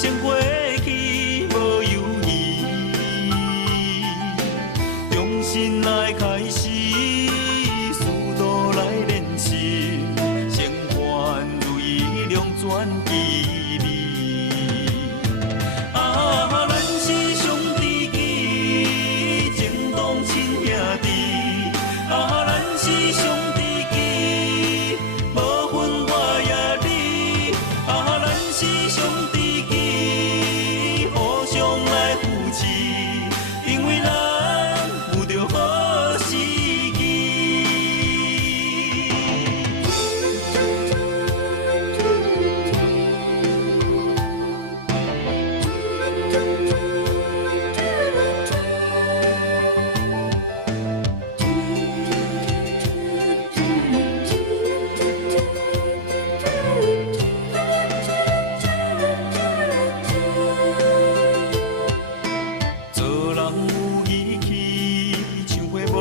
先过去无犹豫，重新来开始，序途来练习，生还如意两全其美。啊，咱是上知己，情同亲兄弟。啊，咱是上知己，无分我也你。啊，咱是上知己，互相来扶持，因为咱有着好时机。做人有义气，像花无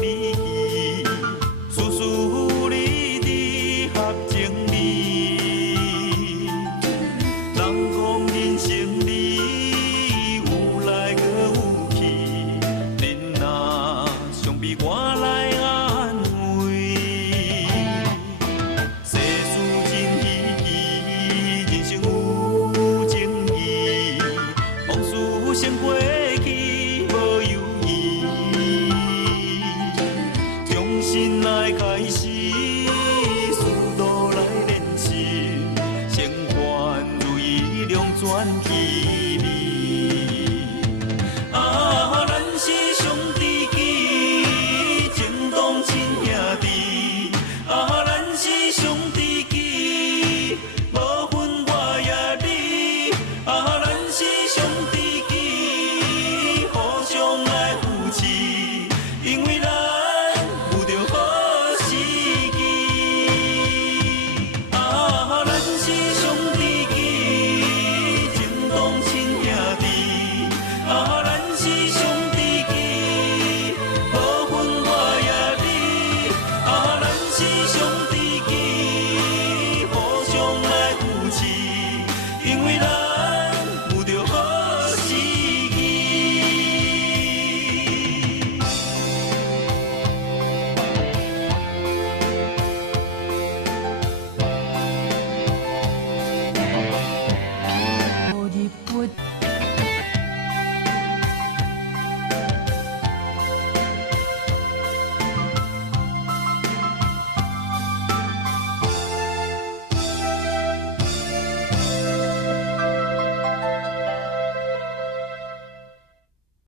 离奇，事事理智合情理。人讲人生里有来搁有去，恁若相比我来安慰。世事真稀奇，人生有情义，往事先过去无犹豫，重新来开始，序途来练习，生还如意两全其